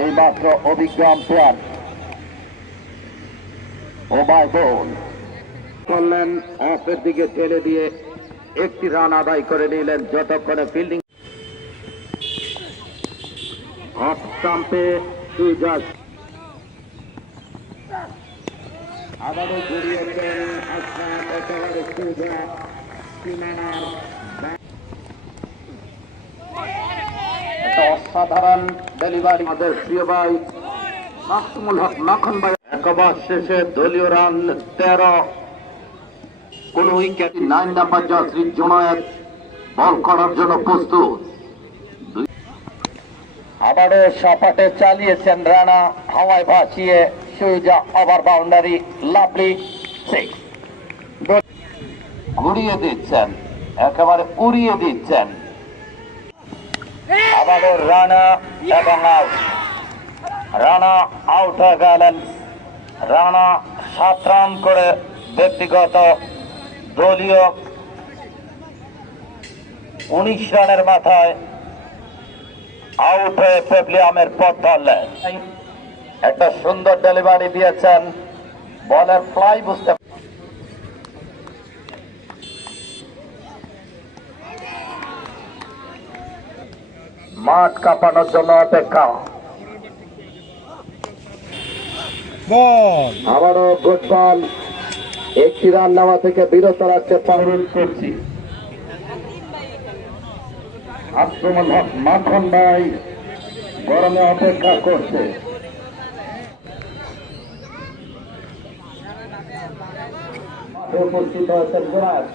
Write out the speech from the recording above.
এই মাত্র অভিজ্ঞ আম্পায়ার ওবায়দুল করলেন অফের দিকে ঠেলে দিয়ে একটি রান আদায় করে নিলেন যতক্ষণে ফিল্ডিং অফ স্টাম্পে সুইজার আবারও ঘুরিয়েছেন আশরাফ একেবারে সোজা সীমানার অসাধারণ ডেলিভারি আমাদের প্রিয় ভাই মাহমুদুল হক মাখন ভাই একবার শেষে দলীয় রান 13 কোন উইকেট 9 নাম্বার জাসরিন জুনায়েদ বল করার জন্য প্রস্তুত আবারও সাপাটে চালিয়েছেন রানা হাওয়ায় ভাসিয়ে সুইজা ওভার বাউন্ডারি লাভলি 6 ঘুরিয়ে দিচ্ছেন একেবারে উড়িয়ে দিচ্ছেন আবারও রানা এবং আউট রানা আউট হয়ে গেলেন রানা 7 রান করে ব্যক্তিগত দলীয় 19 রানের মাথায় আউট হয়ে পেপ্লিয়ামের পথ ধরলেন একটা সুন্দর ডেলিভারি দিয়েছেন বলের ফ্লাই বুঝতে মাঠ কাঁপানোর জন্য অপেক্ষা আবারও ফুটবল একটি রান নেওয়া থেকে বিরত রাখতে পালন করছি আক্রমণ হক মাখন ভাই গরমে অপেক্ষা করছে উপস্থিত হয়েছেন জোরাজ